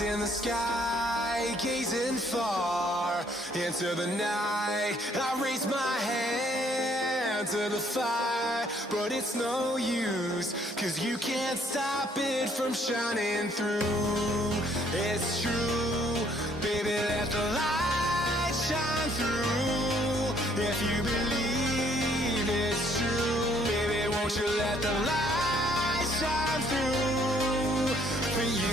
in the sky, gazing far into the night. I raise my hand to the fire, but it's no use, 'cause you can't stop it from shining through. It's true, baby, let the light shine through. If you believe it's true, baby, won't you let the light shine through for you.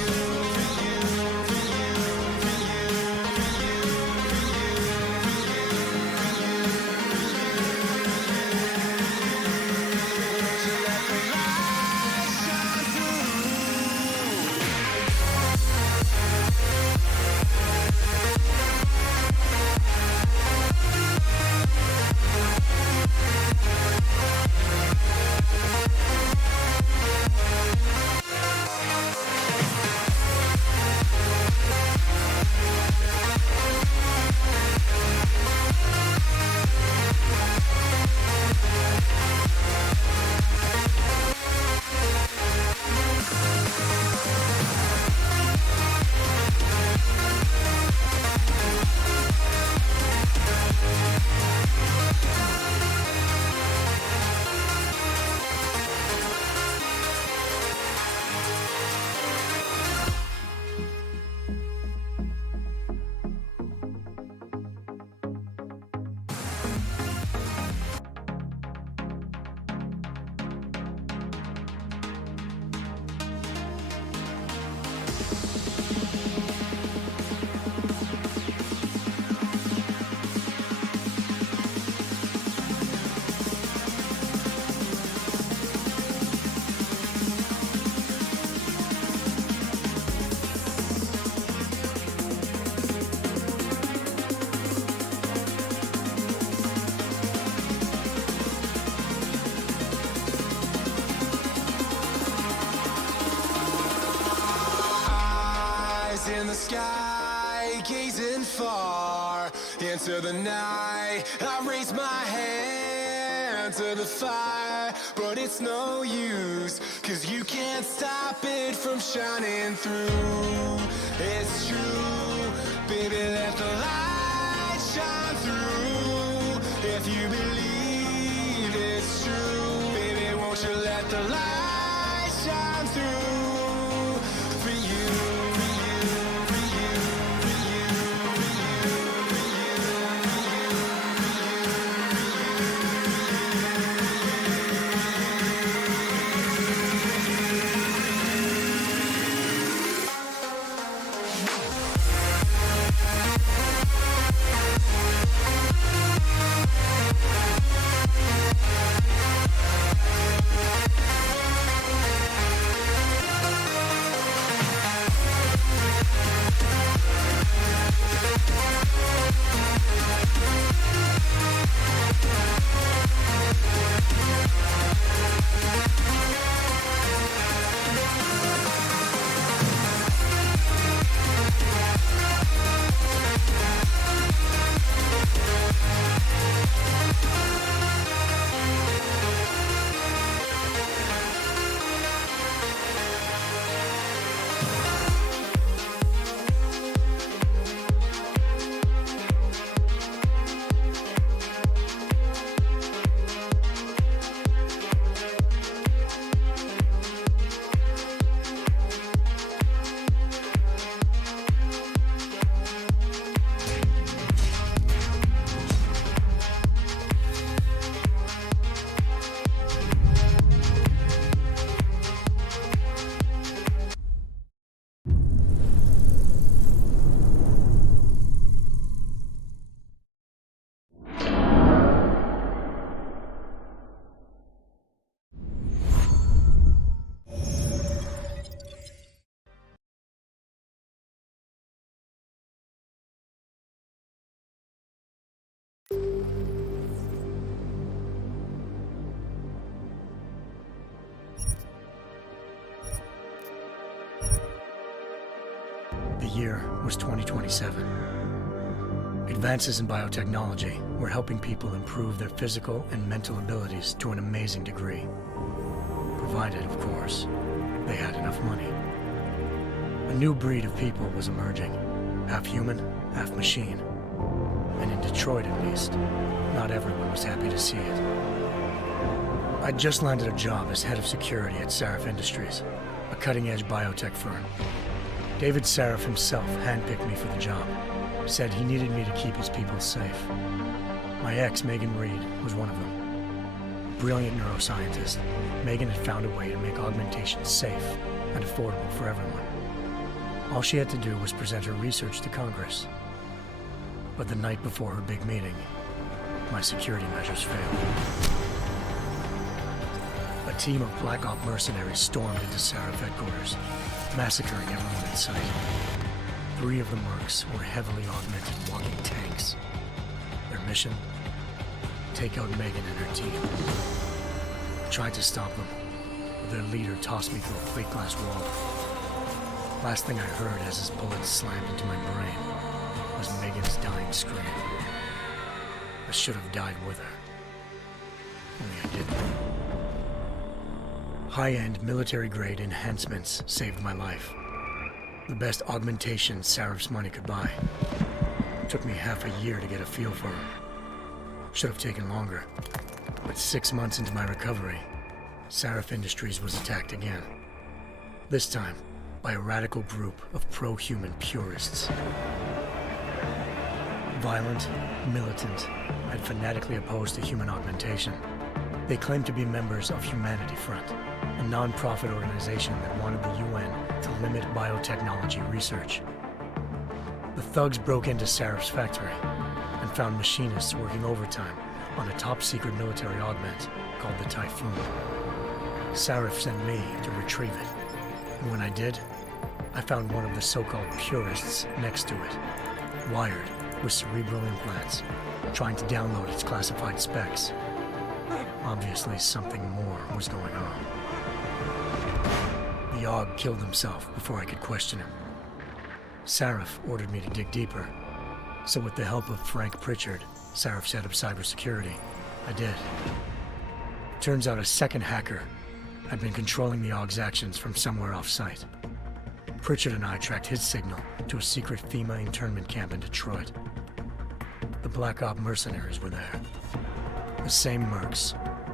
In the sky, gazing far into the night. I raise my hand to the fire, but it's no use, 'cause you can't stop it from shining through. It's true, baby, let the light shine through. If you believe it's true, baby, won't you let the light shine through for you. The year was 2027. Advances in biotechnology were helping people improve their physical and mental abilities to an amazing degree. Provided, of course, they had enough money. A new breed of people was emerging, half human, half machine. And in Detroit, at least, not everyone was happy to see it. I'd just landed a job as head of security at Sarif Industries, a cutting-edge biotech firm. David Sarif himself handpicked me for the job, said he needed me to keep his people safe. My ex, Megan Reed, was one of them. Brilliant neuroscientist, Megan had found a way to make augmentation safe and affordable for everyone. All she had to do was present her research to Congress. But the night before her big meeting, my security measures failed. A team of Black Op mercenaries stormed into Sarif headquarters, massacring everyone in sight. 3 of the mercs were heavily augmented walking tanks. Their mission? Take out Megan and her team. I tried to stop them, but their leader tossed me through a plate glass wall. Last thing I heard as his bullets slammed into my brain was Megan's dying scream. I should have died with her. Only I didn't. High-end military-grade enhancements saved my life. The best augmentation Sarif's money could buy. It took me half a year to get a feel for her. Should have taken longer. But 6 months into my recovery, Sarif Industries was attacked again. This time, by a radical group of pro-human purists. Violent, militant, and fanatically opposed to human augmentation. They claimed to be members of Humanity Front, a non-profit organization that wanted the UN to limit biotechnology research. The thugs broke into Sarif's factory and found machinists working overtime on a top-secret military augment called the Typhoon. Sarif sent me to retrieve it, and when I did, I found one of the so-called purists next to it, wired with cerebral implants, trying to download its classified specs. Obviously, something more was going on. The AUG killed himself before I could question him. Sarif ordered me to dig deeper, so with the help of Frank Pritchard, Sarif's head of cybersecurity, I did. Turns out a second hacker had been controlling the AUG's actions from somewhere off-site. Pritchard and I tracked his signal to a secret FEMA internment camp in Detroit. The Black Op mercenaries were there. The same mercs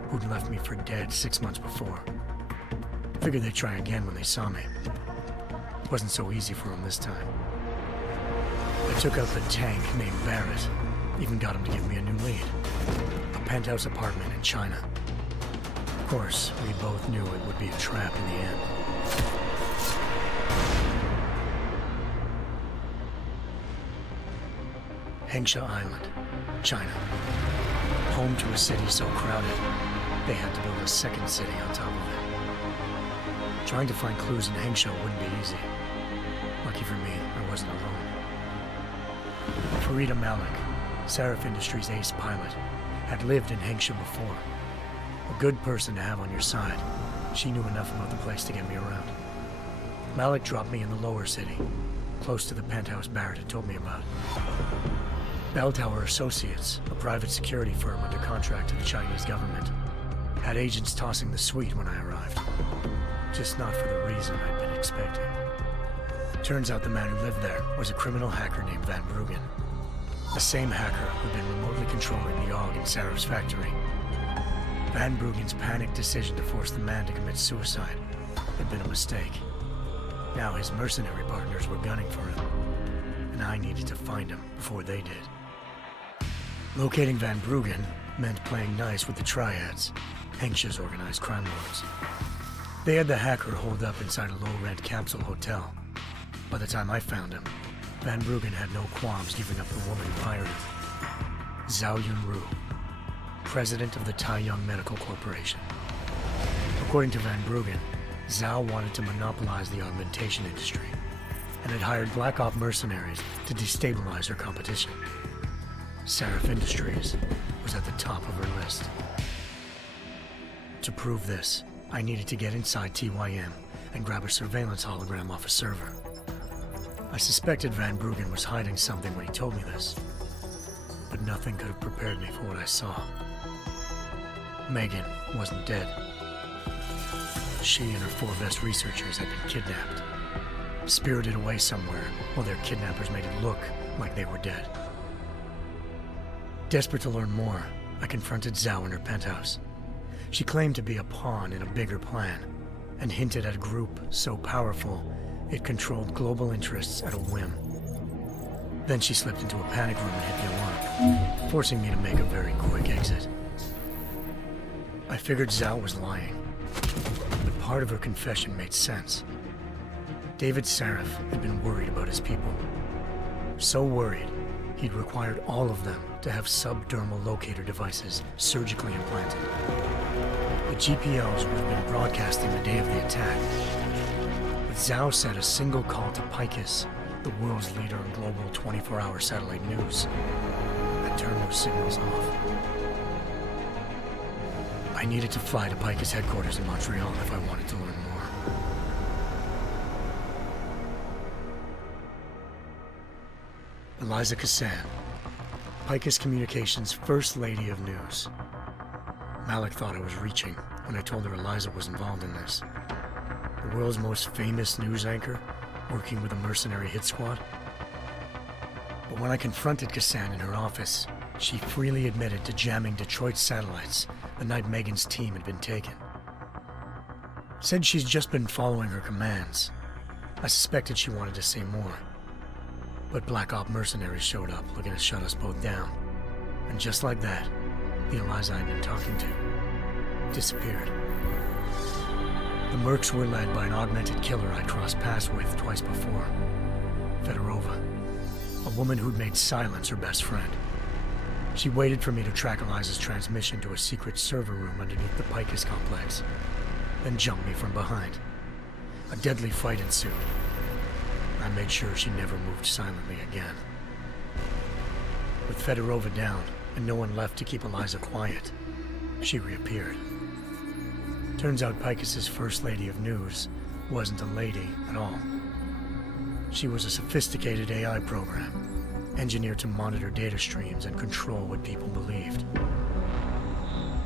who'd left me for dead 6 months before. Figured they'd try again when they saw me. It wasn't so easy for them this time. I took out the tank named Barrett, even got him to give me a new lead. A penthouse apartment in China. Of course, we both knew it would be a trap in the end. Hengsha Island, China. Home to a city so crowded, they had to build a second city on top of it. Trying to find clues in Hengsha wouldn't be easy. Lucky for me, I wasn't alone. Farida Malik, Sarif Industries' ace pilot, had lived in Hengsha before. A good person to have on your side. She knew enough about the place to get me around. Malik dropped me in the lower city, close to the penthouse Barrett had told me about. Bell Tower Associates, a private security firm under contract to the Chinese government, had agents tossing the suite when I arrived. Just not for the reason I'd been expecting. Turns out the man who lived there was a criminal hacker named Van Bruggen. The same hacker who'd been remotely controlling the AUG in Sarif's factory. Van Bruggen's panicked decision to force the man to commit suicide had been a mistake. Now his mercenary partners were gunning for him, and I needed to find him before they did. Locating Van Bruggen meant playing nice with the Triads, Hengsha's organized crime lords. They had the hacker holed up inside a low-rent capsule hotel. By the time I found him, Van Bruggen had no qualms giving up the woman who hired him. Zhao Yunru, president of the Taiyang Medical Corporation. According to Van Bruggen, Zhao wanted to monopolize the augmentation industry and had hired Black Op mercenaries to destabilize her competition. Sarif Industries was at the top of her list. To prove this, I needed to get inside TYM and grab a surveillance hologram off a server. I suspected Van Bruggen was hiding something when he told me this, but nothing could have prepared me for what I saw. Megan wasn't dead. She and her 4 best researchers had been kidnapped. spirited away somewhere while their kidnappers made it look like they were dead. Desperate to learn more, I confronted Zhao in her penthouse. She claimed to be a pawn in a bigger plan, and hinted at a group so powerful it controlled global interests at a whim. Then she slipped into a panic room and hit the alarm, forcing me to make a very quick exit. I figured Zhao was lying, but part of her confession made sense. David Sarif had been worried about his people. So worried, he'd required all of them to have subdermal locator devices surgically implanted. The GPLs would have been broadcasting the day of the attack. But Zhao said a single call to Picus, the world's leader in global 24-hour satellite news, had turned those signals off. I needed to fly to Picus headquarters in Montreal if I wanted to learn more. Eliza Cassan, Picus Communications' First Lady of News. Malik thought I was reaching when I told her Eliza was involved in this. The world's most famous news anchor, working with a mercenary hit squad. But when I confronted Cassan in her office, she freely admitted to jamming Detroit's satellites the night Megan's team had been taken. Said she's just been following her commands. I suspected she wanted to say more. But Black Op mercenaries showed up looking to shut us both down. And just like that, the Eliza I'd been talking to disappeared. The Mercs were led by an augmented killer I'd crossed paths with twice before, Fedorova, a woman who'd made silence her best friend. She waited for me to track Eliza's transmission to a secret server room underneath the Picus complex, then jumped me from behind. A deadly fight ensued. I made sure she never moved silently again. With Fedorova down and no one left to keep Eliza quiet, she reappeared. Turns out Picus's First Lady of News wasn't a lady at all. She was a sophisticated AI program, engineered to monitor data streams and control what people believed.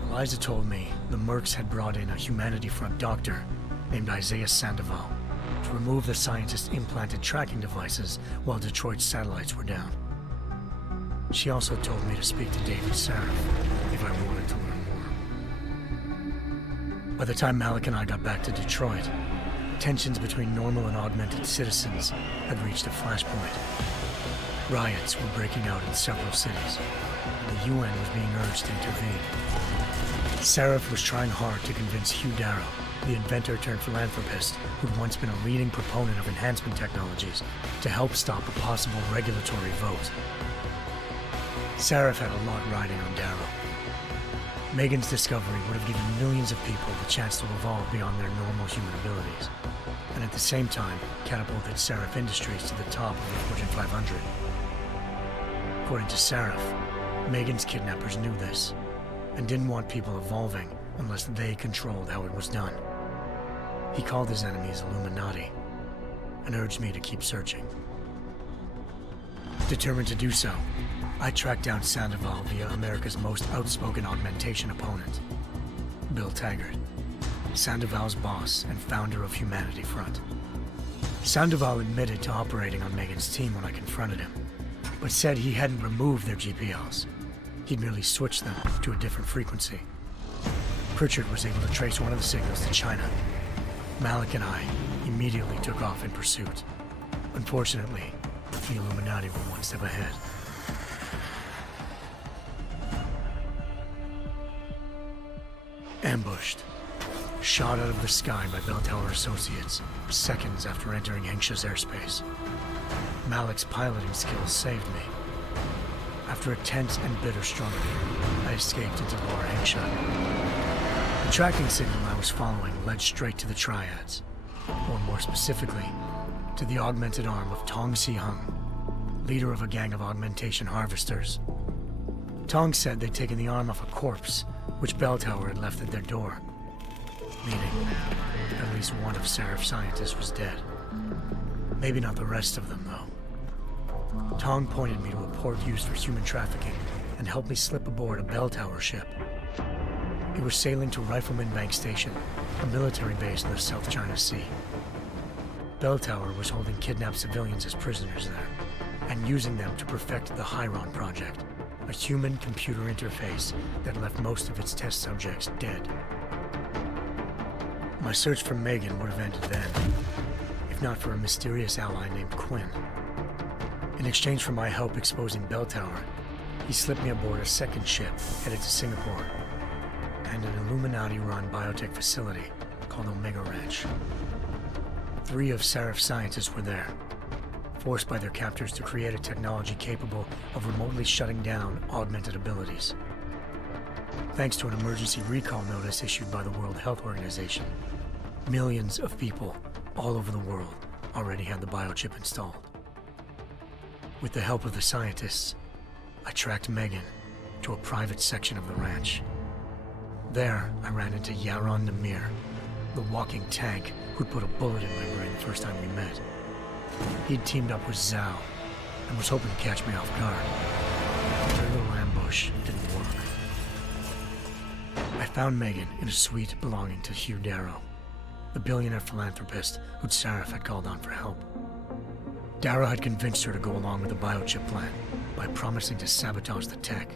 Eliza told me the Mercs had brought in a Humanity Front doctor named Isaiah Sandoval to remove the scientist's implanted tracking devices while Detroit's satellites were down. She also told me to speak to David Sarif if I wanted to learn more. By the time Malik and I got back to Detroit, tensions between normal and augmented citizens had reached a flashpoint. Riots were breaking out in several cities, and the UN was being urged to intervene. Sarif was trying hard to convince Hugh Darrow, the inventor-turned-philanthropist who'd once been a leading proponent of enhancement technologies, to help stop a possible regulatory vote. Sarif had a lot riding on Darrow. Megan's discovery would have given millions of people the chance to evolve beyond their normal human abilities, and at the same time catapulted Sarif Industries to the top of the Fortune 500. According to Sarif, Megan's kidnappers knew this, and didn't want people evolving unless they controlled how it was done. He called his enemies Illuminati, and urged me to keep searching. Determined to do so, I tracked down Sandoval via America's most outspoken augmentation opponent, Bill Taggart, Sandoval's boss and founder of Humanity Front. Sandoval admitted to operating on Megan's team when I confronted him, but said he hadn't removed their GPLs. He'd merely switched them to a different frequency. Pritchard was able to trace one of the signals to China. Malik and I immediately took off in pursuit. Unfortunately, the Illuminati were one step ahead. Ambushed. Shot out of the sky by Bell Tower Associates, seconds after entering Hengsha's airspace. Malik's piloting skills saved me. After a tense and bitter struggle, I escaped into Lower Hengsha. The tracking signal I was following led straight to the Triads, or more specifically, to the augmented arm of Tong Si-hung, leader of a gang of augmentation harvesters. Tong said they'd taken the arm off a corpse, which Bell Tower had left at their door, meaning at least one of Sarif's scientists was dead. Maybe not the rest of them, though. Tong pointed me to a port used for human trafficking and helped me slip aboard a Bell Tower ship. We were sailing to Rifleman Bank Station, a military base in the South China Sea. Bell Tower was holding kidnapped civilians as prisoners there, and using them to perfect the Hyron Project, a human-computer interface that left most of its test subjects dead. My search for Megan would have ended then, if not for a mysterious ally named Quinn. In exchange for my help exposing Bell Tower, he slipped me aboard a second ship headed to Singapore, and an Illuminati-run biotech facility called Omega Ranch. 3 of Seraph's scientists were there, forced by their captors to create a technology capable of remotely shutting down augmented abilities. Thanks to an emergency recall notice issued by the World Health Organization, millions of people all over the world already had the biochip installed. With the help of the scientists, I tracked Megan to a private section of the ranch. There, I ran into Yaron Namir, the walking tank who'd put a bullet in my brain the first time we met. He'd teamed up with Zhao and was hoping to catch me off guard. Their little ambush didn't work. I found Megan in a suite belonging to Hugh Darrow, the billionaire philanthropist who'd Seraph had called on for help. Darrow had convinced her to go along with the biochip plan by promising to sabotage the tech.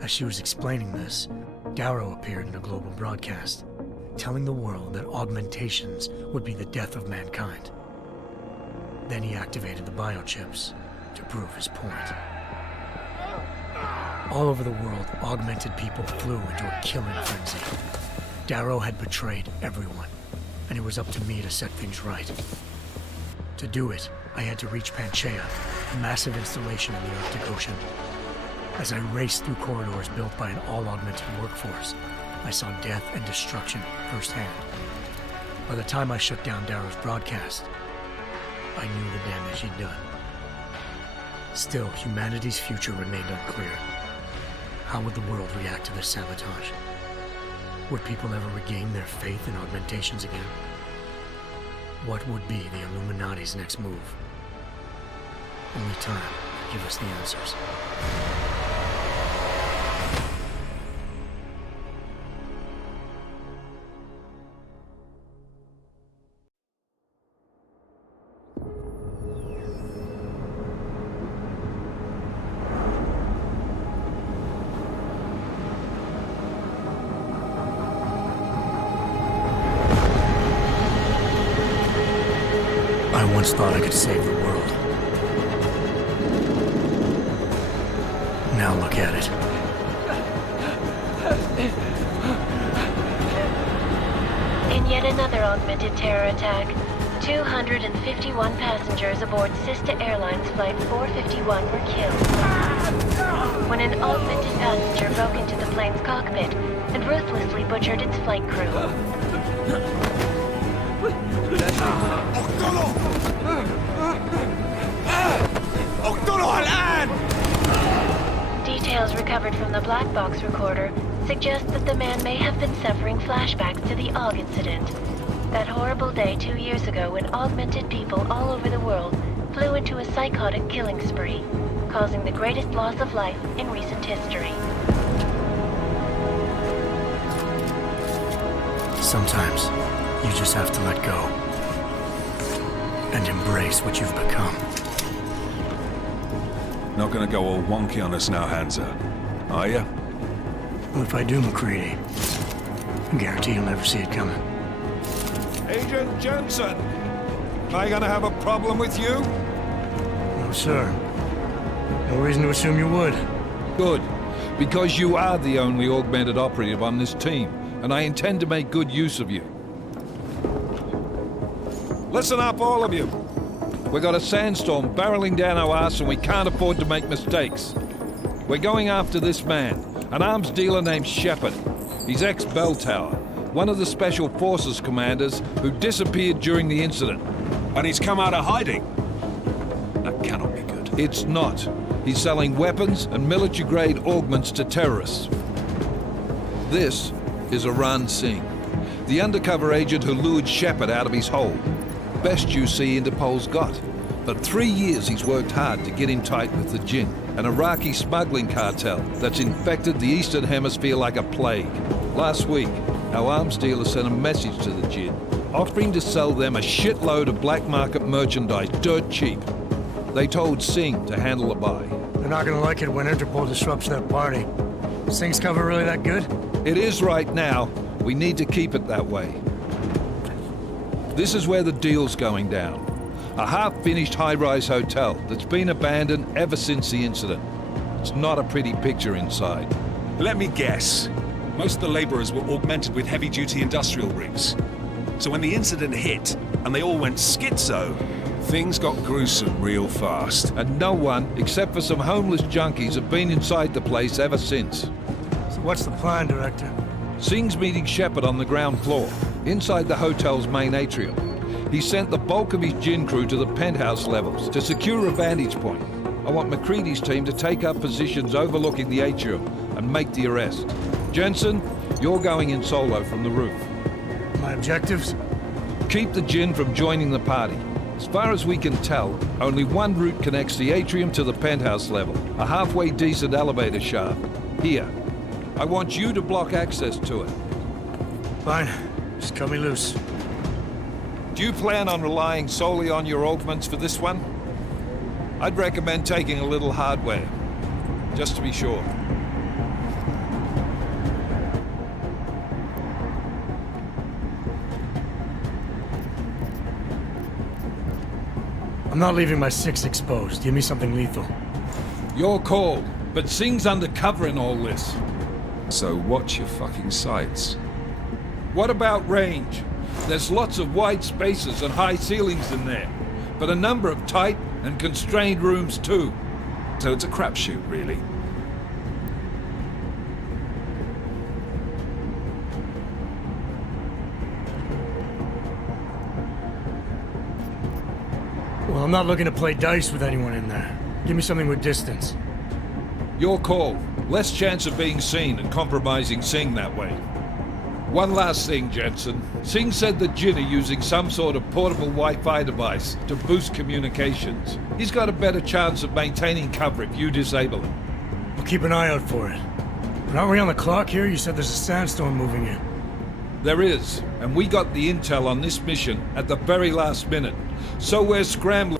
As she was explaining this, Darrow appeared in a global broadcast, telling the world that augmentations would be the death of mankind. Then he activated the biochips to prove his point. All over the world, augmented people flew into a killing frenzy. Darrow had betrayed everyone, and it was up to me to set things right. To do it, I had to reach Panchaea, a massive installation in the Arctic Ocean. As I raced through corridors built by an all-augmented workforce, I saw death and destruction firsthand. By the time I shut down Darrow's broadcast, I knew the damage he'd done. Still, humanity's future remained unclear. How would the world react to this sabotage? Would people ever regain their faith in augmentations again? What would be the Illuminati's next move? Only time could give us the answers. I once thought I could save the world. Now look at it. In yet another augmented terror attack, 251 passengers aboard Sister Airlines Flight 451 were killed when an augmented passenger broke into the plane's cockpit and ruthlessly butchered its flight crew. Details recovered from the black box recorder suggest that the man may have been suffering flashbacks to the AUG incident. That horrible day 2 years ago when augmented people all over the world flew into a psychotic killing spree, causing the greatest loss of life in recent history. Sometimes, you just have to let go and embrace what you've become. Not gonna go all wonky on us now, Hansa, are you? Well, if I do, McCready, I guarantee you'll never see it coming. Agent Jensen, am I gonna have a problem with you? No, sir. No reason to assume you would. Good, because you are the only augmented operative on this team, and I intend to make good use of you. Listen up, all of you. We've got a sandstorm barreling down our arse and we can't afford to make mistakes. We're going after this man, an arms dealer named Shepard. He's ex-Bell Tower, one of the Special Forces commanders who disappeared during the incident. And he's come out of hiding. That cannot be good. It's not. He's selling weapons and military-grade augments to terrorists. This is Aran Singh, the undercover agent who lured Shepard out of his hole. Best you see Interpol's got. But 3 years he's worked hard to get in tight with the Jinn, an Iraqi smuggling cartel that's infected the Eastern Hemisphere like a plague. Last week, our arms dealer sent a message to the Jinn, offering to sell them a shitload of black market merchandise dirt cheap. They told Singh to handle the buy. They're not gonna like it when Interpol disrupts their party. Sing's cover really that good? It is right now. We need to keep it that way. This is where the deal's going down. A half-finished high-rise hotel that's been abandoned ever since the incident. It's not a pretty picture inside. Let me guess. Most of the laborers were augmented with heavy-duty industrial rigs. So when the incident hit, and they all went schizo, things got gruesome real fast. And no one, except for some homeless junkies, have been inside the place ever since. So what's the plan, Director? Singh's meeting Shepard on the ground floor, inside the hotel's main atrium. He sent the bulk of his Jinn crew to the penthouse levels to secure a vantage point. I want McCready's team to take up positions overlooking the atrium and make the arrest. Jensen, you're going in solo from the roof. My objectives? Keep the Jinn from joining the party. As far as we can tell, only one route connects the atrium to the penthouse level, a halfway decent elevator shaft. Here. I want you to block access to it. Fine. Just cut me loose. Do you plan on relying solely on your augments for this one? I'd recommend taking a little hardware, just to be sure. I'm not leaving my 6 exposed. Give me something lethal. Your call, but Singh's undercover in all this. So watch your fucking sights. What about range? There's lots of wide spaces and high ceilings in there, but a number of tight and constrained rooms too. So it's a crapshoot, really. Well, I'm not looking to play dice with anyone in there. Give me something with distance. Your call. Less chance of being seen and compromising Singh that way. One last thing, Jensen. Singh said the Jinn are using some sort of portable Wi-Fi device to boost communications. He's got a better chance of maintaining cover if you disable it. I'll keep an eye out for it. But aren't we on the clock here? You said there's a sandstorm moving in. There is, and we got the intel on this mission at the very last minute. So we're scrambling.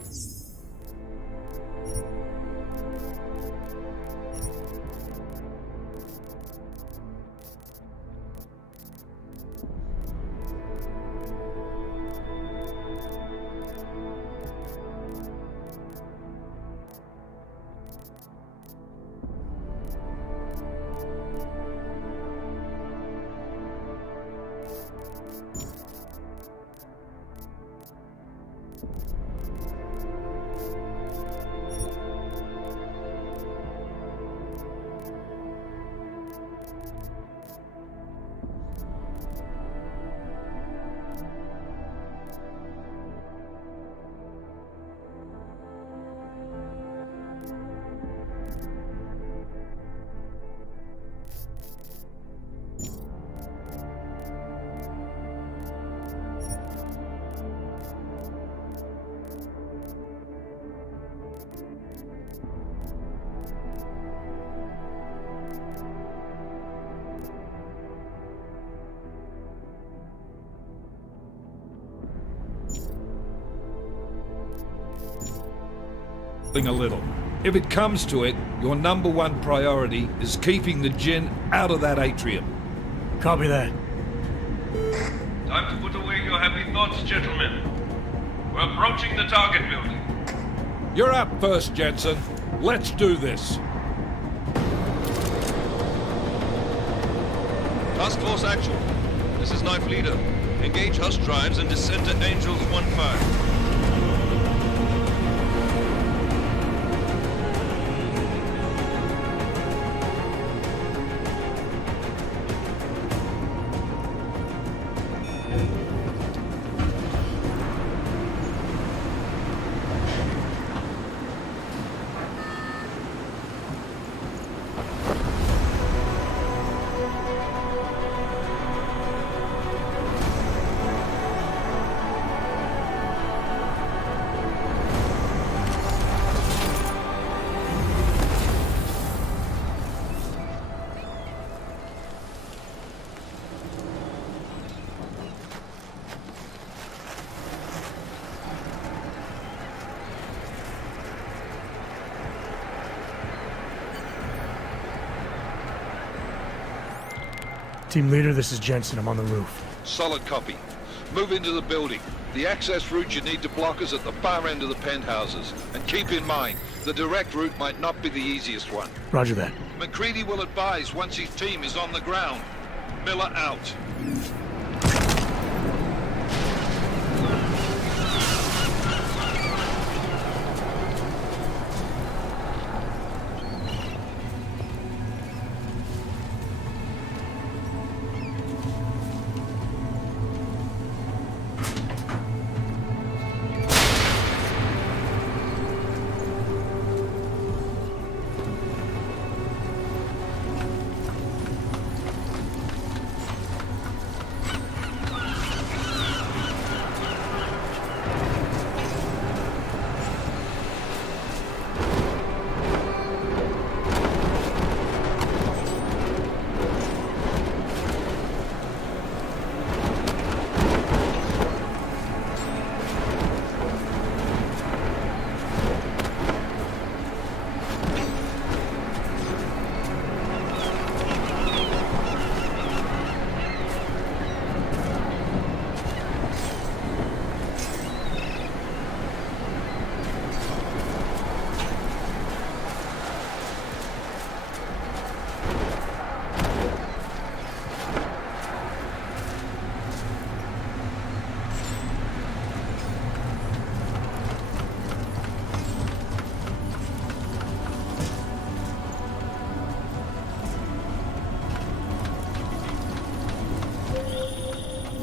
A little. If it comes to it, your number one priority is keeping the Jinn out of that atrium. Copy that. Time to put away your happy thoughts, gentlemen. We're approaching the target building. You're up first, Jensen. Let's do this. Task Force Actual. This is Knife Leader. Engage Hush drives and descend to Angels 1-5. Team leader, this is Jensen. I'm on the roof. Solid copy. Move into the building. The access route you need to block is at the far end of the penthouses. And keep in mind, the direct route might not be the easiest one. Roger that. McCready will advise once his team is on the ground. Miller out.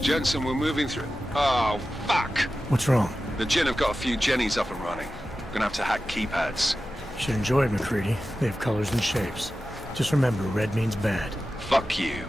Jensen, we're moving through. Oh, fuck! What's wrong? The Jinn have got a few Jennies up and running. Gonna have to hack keypads. You should enjoy it, McCready. They have colors and shapes. Just remember, red means bad. Fuck you.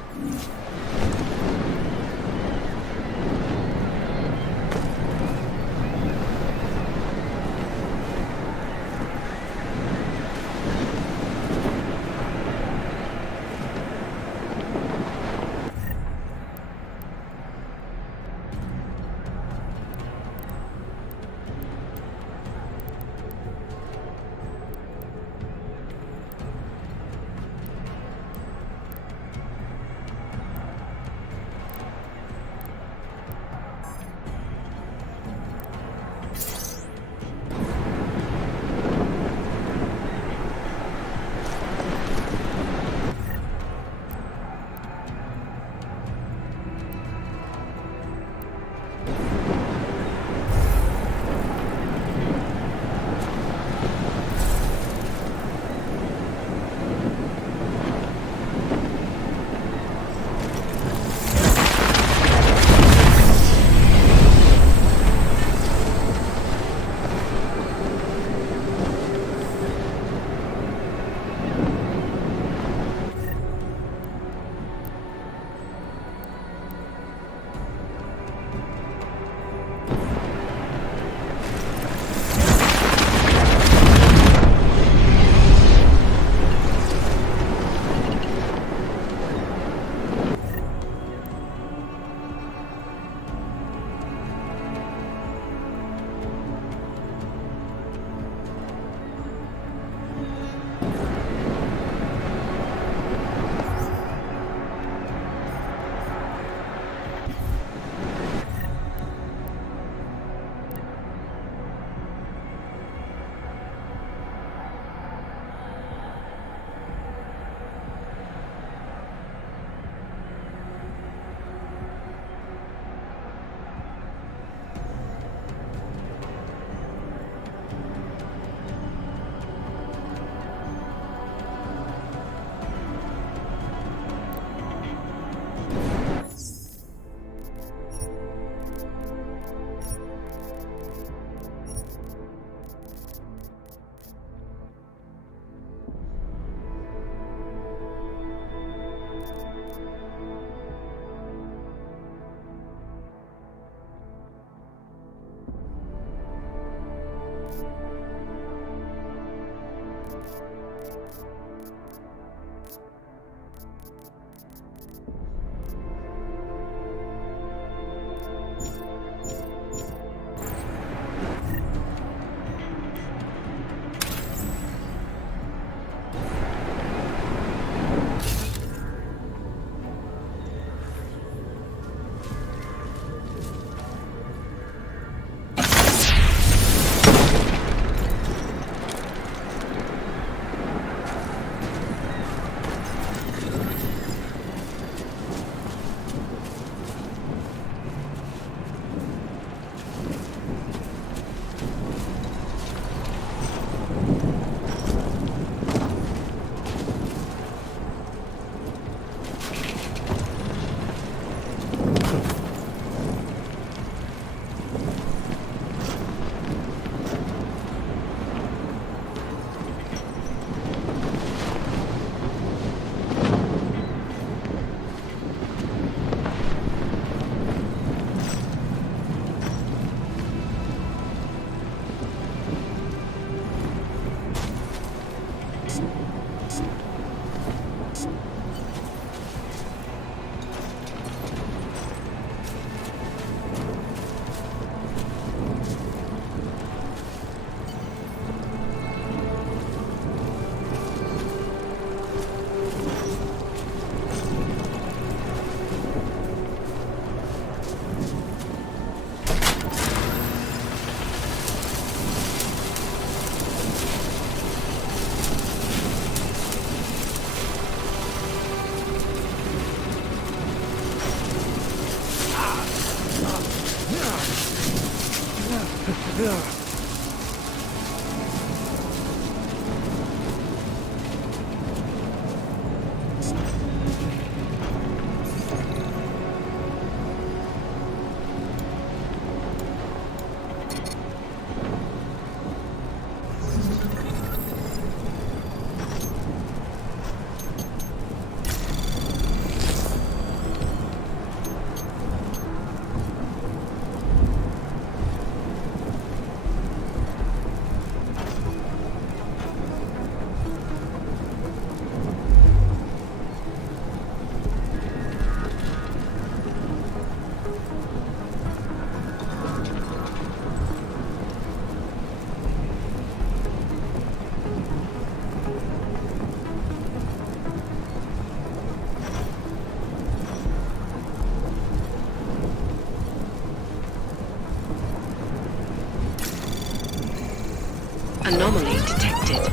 Anomaly detected.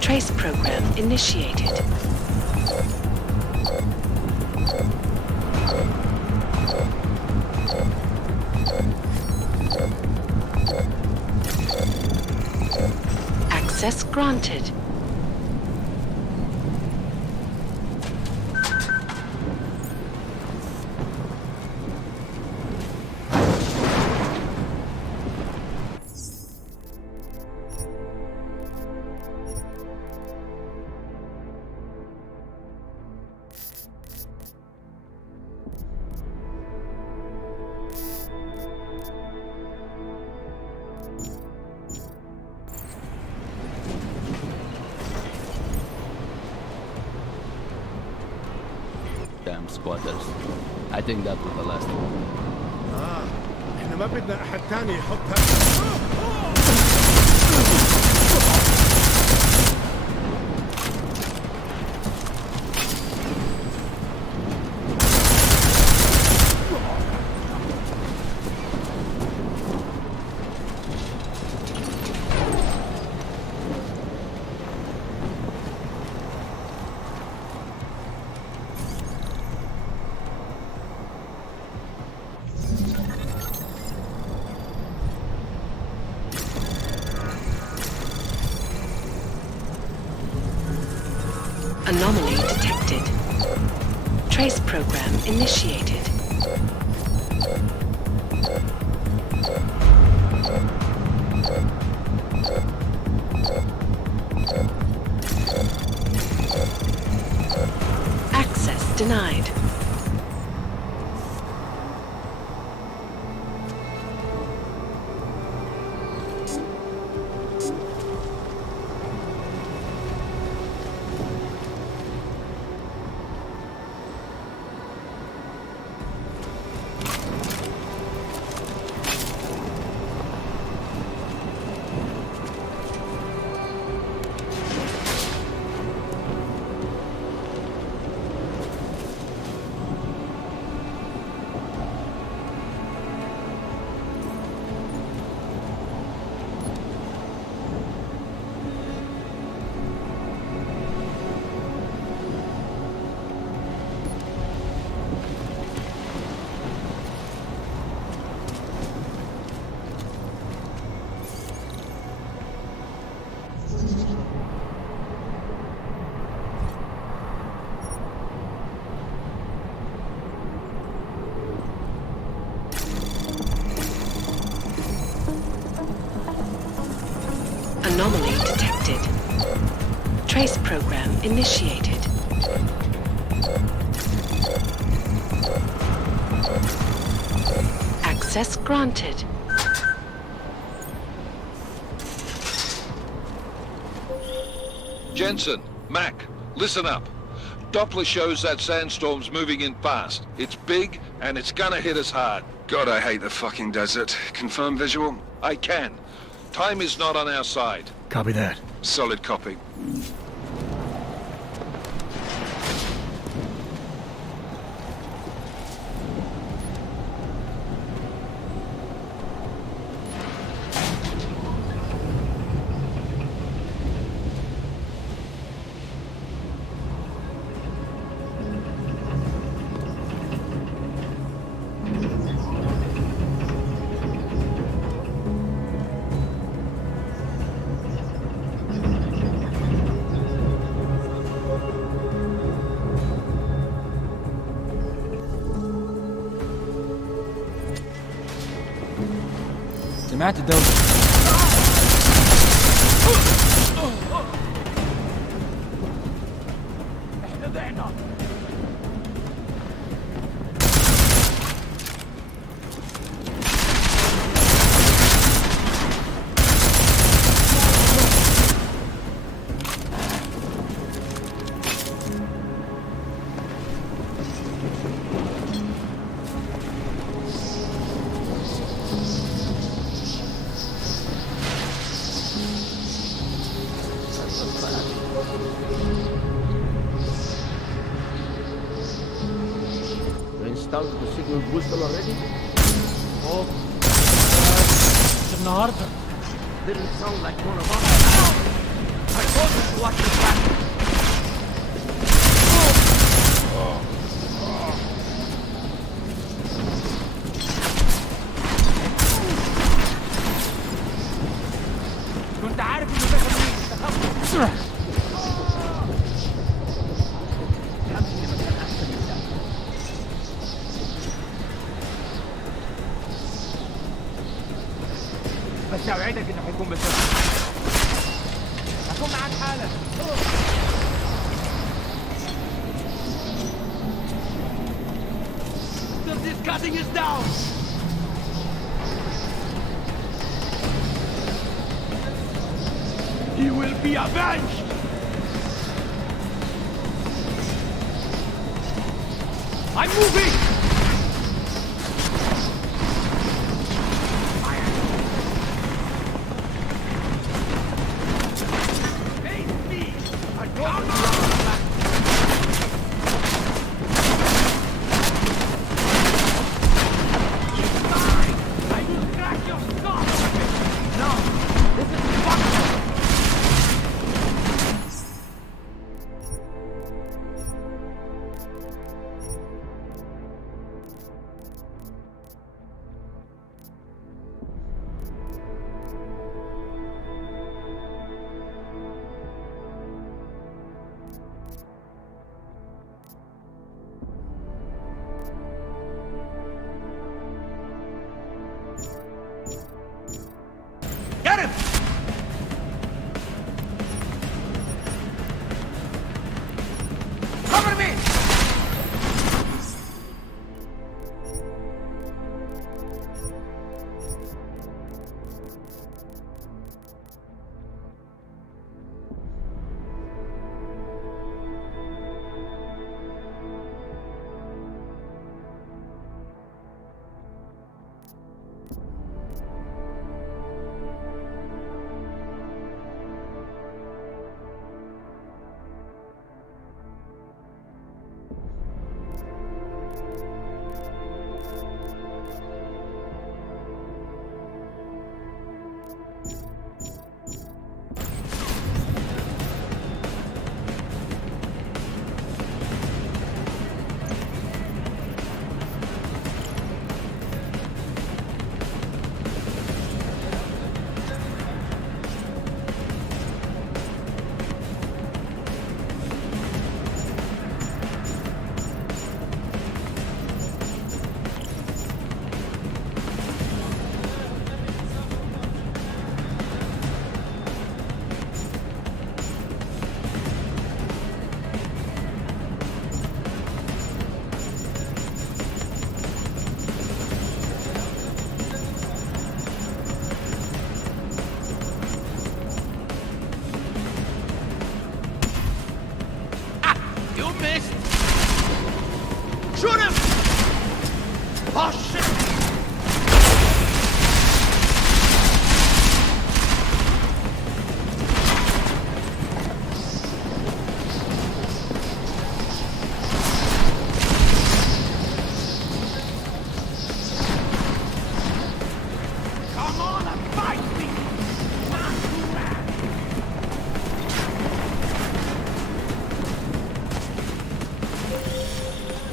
Trace program initiated. Access granted. Damn squatters. I think that was the last one. احنا ما بدنا احد تاني يحطها. Anomaly detected. Trace program initiated. Access denied. Anomaly detected. Trace program initiated. Access granted. Jensen, Mac, listen up. Doppler shows that sandstorm's moving in fast. It's big, and it's gonna hit us hard. God, I hate the fucking desert. Confirm visual? I can. Time is not on our side. Copy that. Solid copy. سمعت الدولة. احنا ضعنا. Installed the signal booster already? Oh. النهارده. Didn't sound like one of us. I told you to watch your back. كنت عارف انه داخل مين. بس اوعدك انه هيكون بسرعه. هكون معاك حالا. This cutting is down. He will be avenged. I'm moving. Get him! Cover me! Shoot him! Oh, shit! Come on and fight me! Not too bad!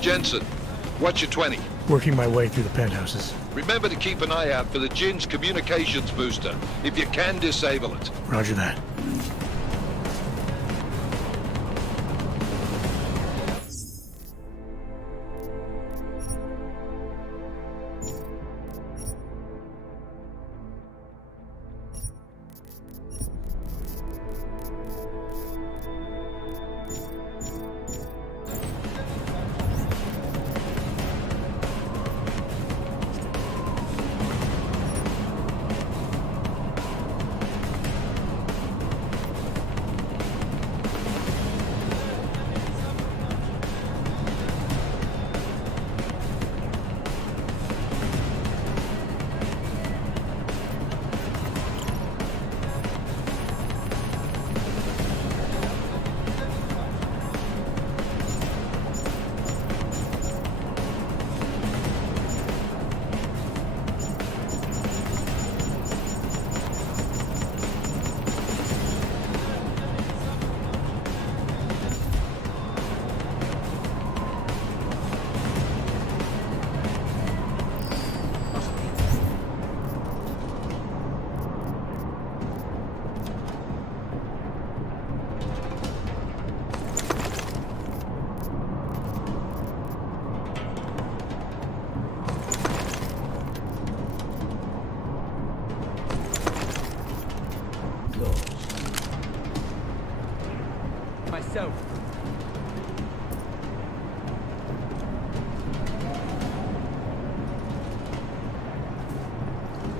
Jensen, what's your 20? Working my way through the penthouses. Remember to keep an eye out for the Jin's communications booster. If you can, disable it. Roger that.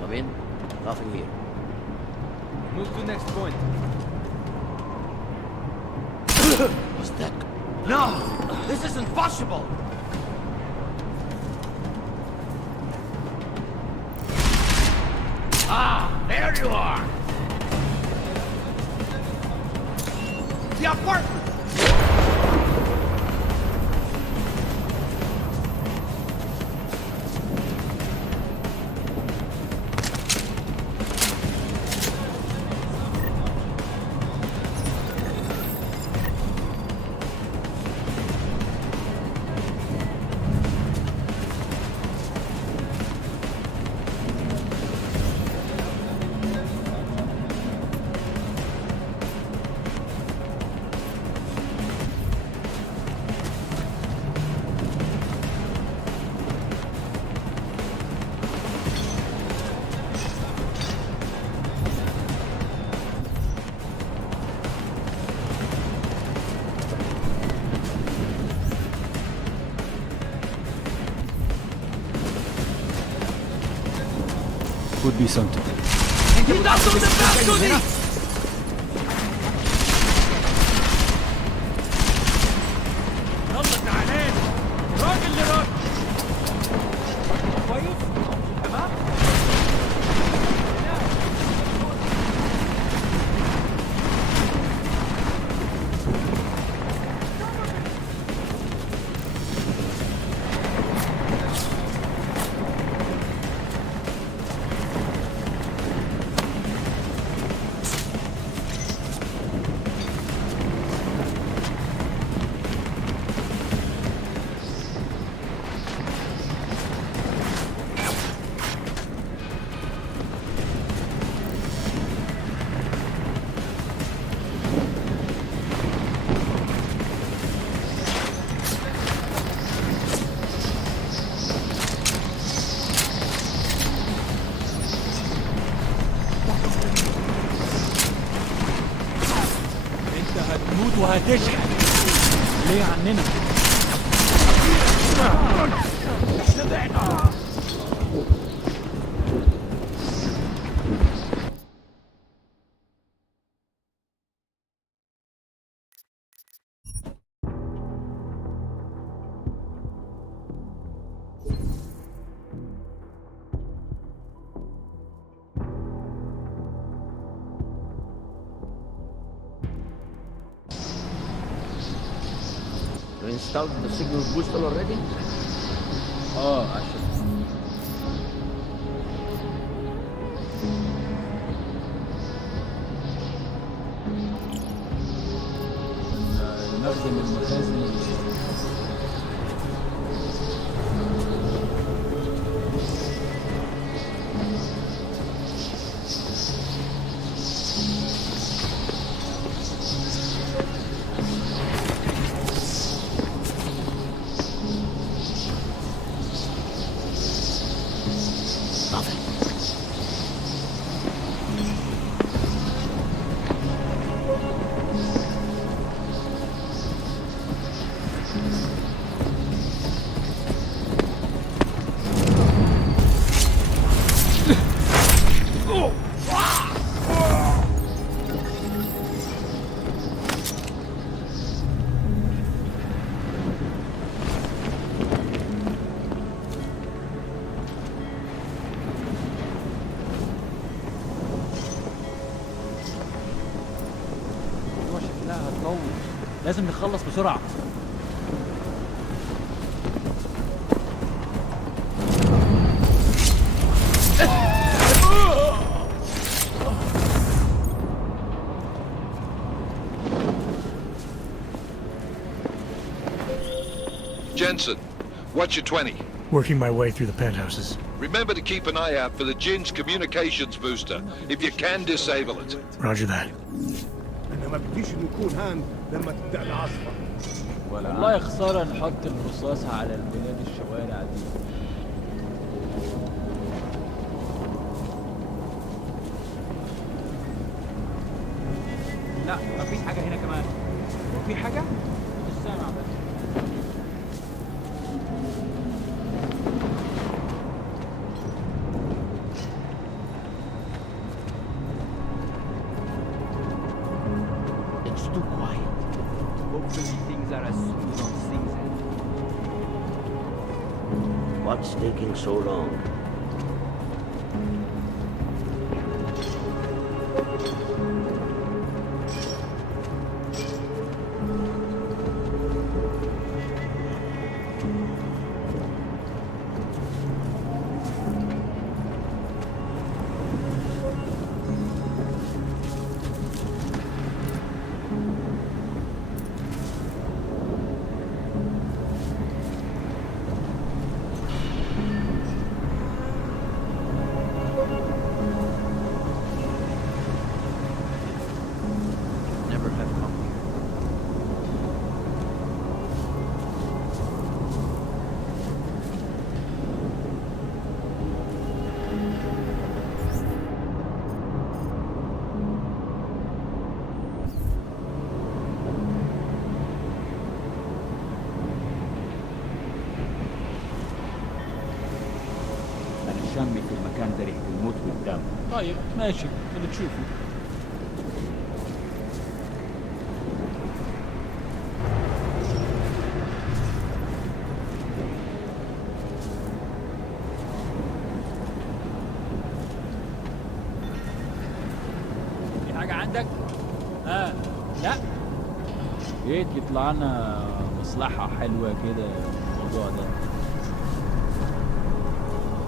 Come in. Nothing here. Move to next point. What's that? No! This isn't possible! Ah! There you are! The apartment! Would be something. He does on the balcony! يلا تعالين راجل لراجل كويس؟ تمام؟ هتموت وهتشحن ليه عننا؟ You installed the signal booster already? عشان نخدم المخازن لازم نخلص بسرعة. Jensen, what's your 20? Working my way through the penthouses. Remember to keep an eye out for the Jinn's communications booster, if you can disable it. Roger that. انا ما بديش نكون هان لما تبدا العاصفه. والله خسارة نحط الرصاص على البلاد الشوارع دي. لا مفيش حاجة هنا كمان. وفي حاجة؟ مش سامع بس. season season. What's taking so long? Never have come here. انا شامي في المكان ده ريحه الموت والدم. طيب ماشي اللي تشوفه. في حاجة عندك؟ لا. جيت يطلع لنا مصلحة حلوة كده في الموضوع ده.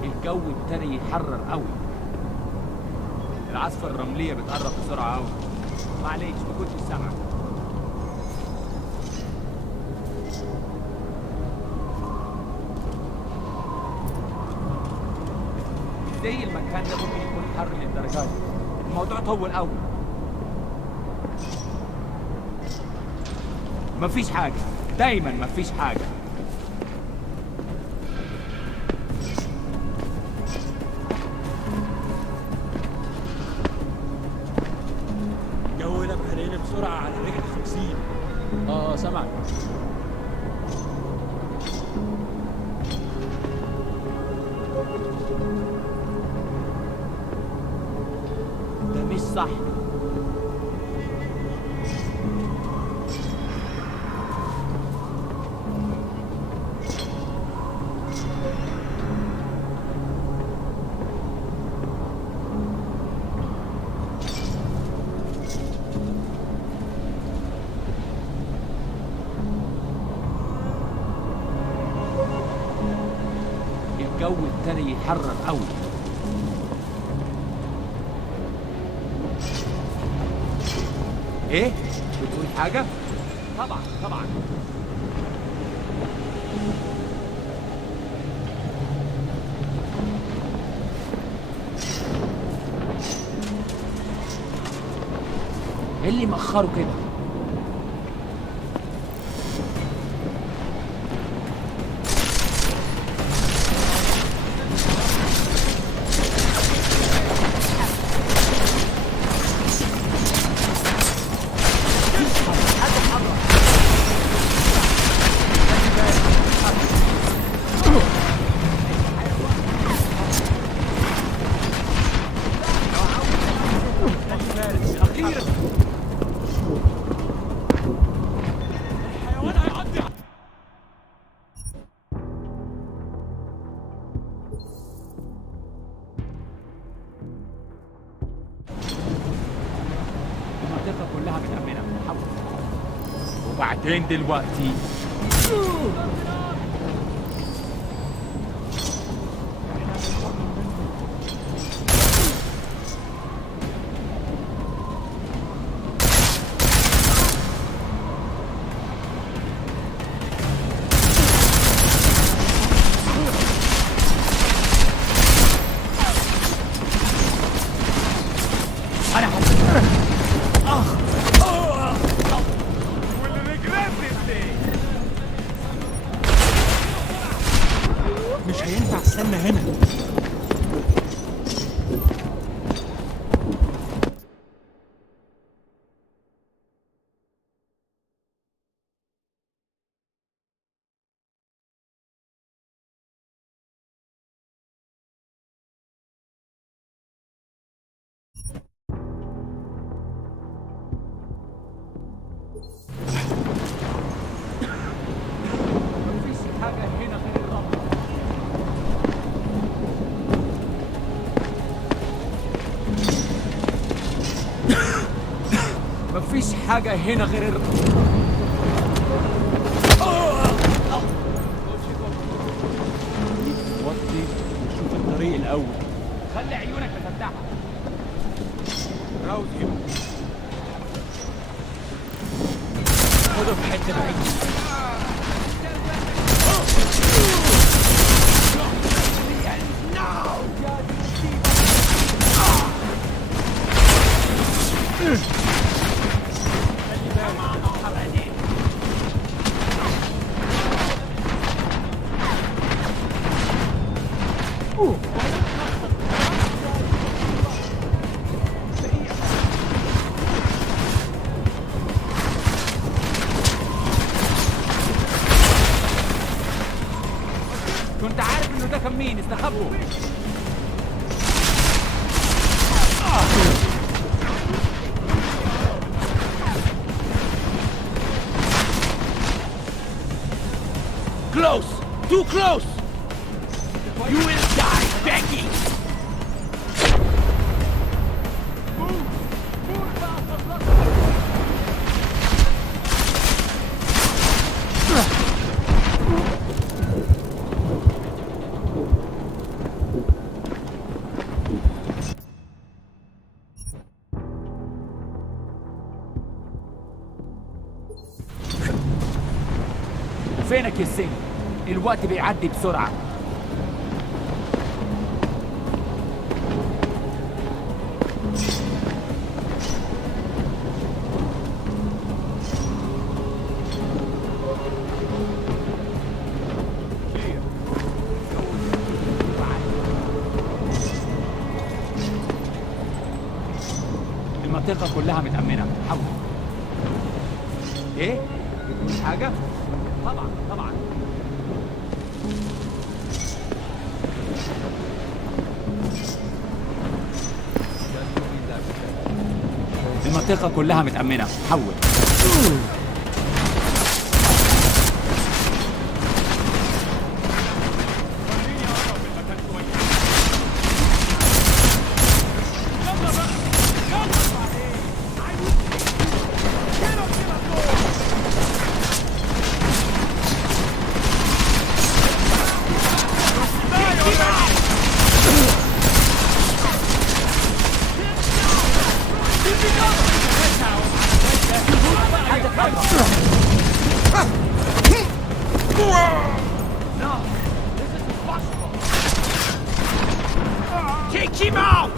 الجو ابتدى يحرر قوي. العاصفة الرملية بتقرب بسرعة قوي. معلش ما كنتش سامعك. ازاي المكان ده ممكن يكون حر للدرجة دي؟ الموضوع طول قوي. مفيش حاجة، دايما مفيش حاجة. الجو ده بهدلنا بسرعة على رجل 50. سامعك. ده مش صح. الجو ابتدى يحرر قوي. ايه؟ بتقول حاجة؟ طبعا طبعا. ايه اللي مأخره كده؟ المنطقة كلها متأمنة. وبعدين دلوقتي مش هينفع استنى هنا. حاجة هنا غير وطي وشوف الطريق الأول. خلي عيونك مفتحة. راوزي خده في حتة بعيد. كنت عارف انه ده كان مين. استخبوا. Close! Too close! You will die begging! فينك يا سيد؟ الوقت بيعدي بسرعة. المنطقة كلها متأمنة. حول. ايه؟ بتقول حاجة؟ طبعا طبعا. المنطقة كلها متأمنة. حول. Take him out!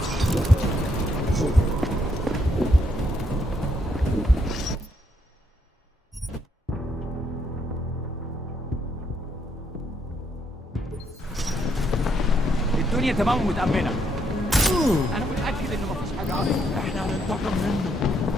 الدنيا تمام ومتأمنة. أنا متأكد إنه مفيش حاجة. إحنا هننتقم منه.